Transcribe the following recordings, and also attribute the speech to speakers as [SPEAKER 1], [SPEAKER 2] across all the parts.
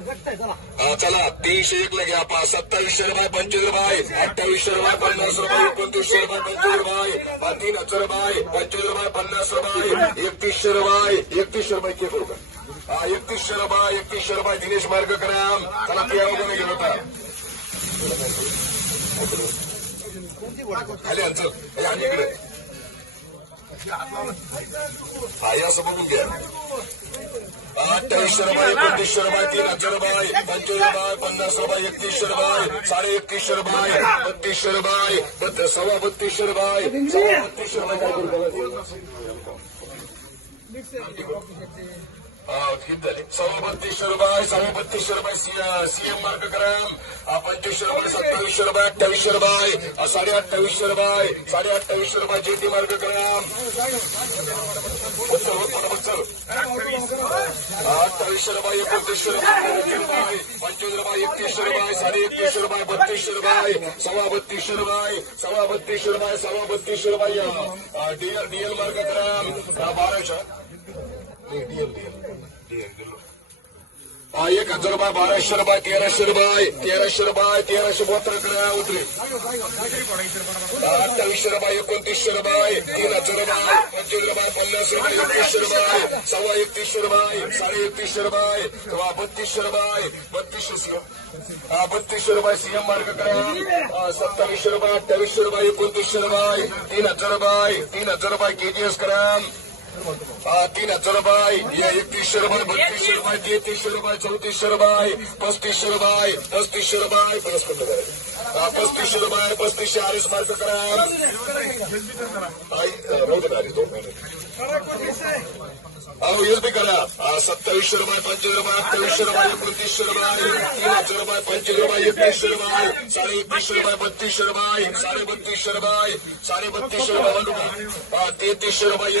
[SPEAKER 1] चला. तीनशे एक लगे आपा सत्तावीसशे रुपये पंचवीस रुपये. अठ्ठावीसशे रुपये पन्नास रुपये. एकोणतीसशे रुपये पंचवीस रुपये. तीन हजार रुपये. पंचवीस रुपये पन्नास रुपये. एकतीसशे रुपये. एकतीसशे रुपये किती रुपये हा एकतीसशे रुपये एकतीसशे रुपये. दिनेश मार्ग कराम चला तेरा रुपये गेलो होता खाली हे आणि इकडे. हा या असं बघून घ्या अठ्ठावीसशे रुपये एकोणतीसशे रुपये तीन हज़ार रुपये पंचवीस रुपये पन्नास रुपये एकतीसशे रुपये साडे एकतीसशे रुपये बत्तीसशे रुपये बत्त- सव्वा बत्तीसशे रुपये सव्वा बत्तीसशे रुपये काय करू हा, किती झाले सव्वा बत्तीसशे रुपये सव्वा बत्तीसशे रुपये सीएम मार्क करा पंचवीसशे रुपये सत्तावीसशे रुपये अठ्ठावीसशे रुपये साडे अठ्ठावीसशे रुपये साडे अठ्ठावीसशे रुपये जेटी मार्क करा अठ्ठावीसशे रुपये एकोणतीसशे रुपये पंचवीस रुपये एकतीसशे रुपये साडे एकतीसशे रुपये बत्तीसशे रुपये सव्वा बत्तीसशे रुपये सव्वा बत्तीसशे रुपये सव्वा बत्तीसशे रुपये डीएल डीएल मार्क करा बाराशे एक हज़ार रुपये बाराशे रुपये तेराशे रुपये तेराशे रुपये तेराशे बहात्तर करा उतरे। अठ्ठावीसशे रुपये एकोणतीसशे रुपये तीन हज़ार रुपये पंचवीस रुपये पन्नास रुपये एकतीसशे रुपये सव्वा एकतीसशे रुपये साडे एकतीसशे रुपये बत्तीसशे रुपये बत्तीसशे बत्तीसशे रुपये सीएम मार्ग करा सत्तावीसशे रुपये अठ्ठावीसशे रुपये एकोणतीसशे तीन हज़ार रुपये तीन हज़ार रुपये केजीएस करा तीन हज़ार रुपये या एकतीसशे रुपये बत्तीसशे रुपये तेहतीसशे रुपये चौतीसशे रुपये पस्तीसशे रुपये पस्तीसशे रुपये परस करतो काय? हा, पस्तीसशे रुपये पस्तीसशे आरएस मार्क करा दोन मिनिट. अहो येस बी करा। हा, सत्तावीसशे रुपये पंचवीस रुपये अठ्ठावीसशे रुपये एकोणतीसशे रुपये रुपये पंचवीस रुपये एकतीसशे रुपये साडे एकतीसशे रुपये बत्तीसशे रुपये साडे बत्तीसशे रुपये साडे बत्तीसशे रुपये तेहतीसशे रुपये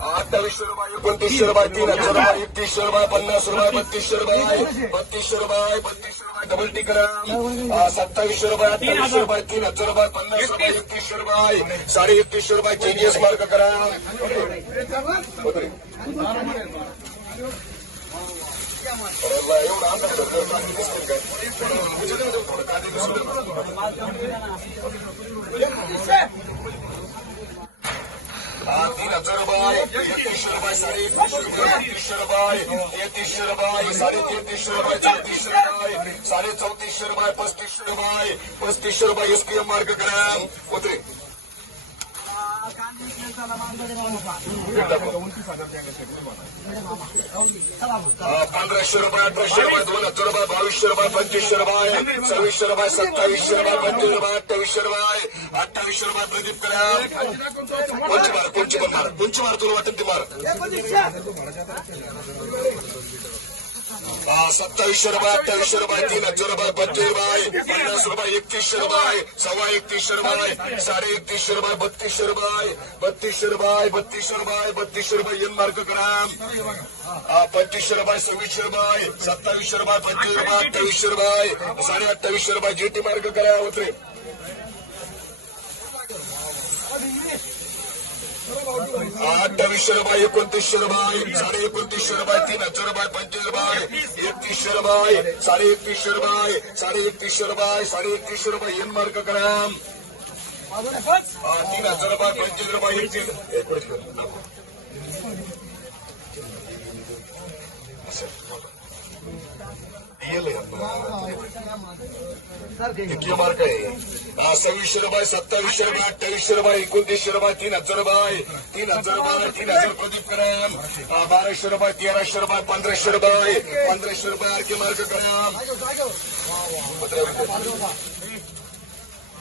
[SPEAKER 1] अठ्ठावीसशे रुपये एकोणतीसशे रुपये तीन हज़ार रुपये एकतीसशे रुपये पन्नास रुपये बत्तीसशे रुपये बत्तीसशे रुपये बत्तीसशे रुपये डबल टिकरा सत्तावीसशे रुपये अठ्ठावीसशे रुपये तीन हज़ार रुपये पन्नास रुपये एकतीसशे रुपये साडे एकतीसशे रुपये जीडीएस मार्क करा एवढा हज़ार रुपये एकतीसशे रुपये साडे एकतीसशे रुपये बत्तीसशे रुपये तेहतीसशे रुपये साडे तेहतीसशे रुपये चौतीसशे रुपये साडे चौतीसशे रुपये पस्तीसशे रुपये पस्तीसशे रुपये एसपीएम मार्क उतरे हा, रुपये अठराशे रुपये दोन हज़ार रुपये रुपये रुपये रुपये रुपये पंचवीस रुपये रुपये कोणची पण मार कोणची मार तुला वाटत ती मार हा, सत्तावीसशे रुपये अठ्ठावीसशे रुपये तीन हज़ार रुपये पंचवीस रुपये पन्नास रुपये एकतीसशे रुपये सव्वा एकतीसशे रुपये साडे एकतीसशे रुपये बत्तीसशे रुपये बत्तीसशे रुपये बत्तीसशे रुपये बत्तीसशे रुपये एन मार्क करा हा, पंचवीसशे रुपये सव्वीसशे रुपये सत्तावीसशे रुपये पंचवीस रुपये अठ्ठावीसशे रुपये साडे अठ्ठावीसशे रुपये जीटी मार्क करा उतरे अठ्ठावीसशे रुपये एकोणतीसशे रुपये साडे एकोणतीसशे रुपये तीन हज़ार रुपये पंचवीस रुपये एकतीसशे रुपये साडे एकतीसशे रुपये साडे एकतीसशे रुपये साडे एकतीसशे रुपये एन मार्क करा हा, तीन हज़ार रुपये पंचवीस रुपये एकतीस एकोणीस गेले किती मार्क आहे. सव्वीसशे रुपये सत्तावीसशे रुपये अठ्ठावीसशे रुपये एकोणतीसशे रुपये तीन हजार रुपये तीन हजार रुपये तीन हजार प्रदीप कराम बाराशे रुपये तेराशे रुपये पंधराशे रुपये पंधराशे रुपये आरके मार्क कराम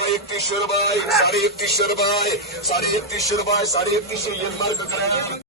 [SPEAKER 1] पंचवीस रुपये एक बाय एकतीसशे रुपये साडे एकतीसशे रुपये एकतीसशे साडे एकतीसशे एक मार्क करा।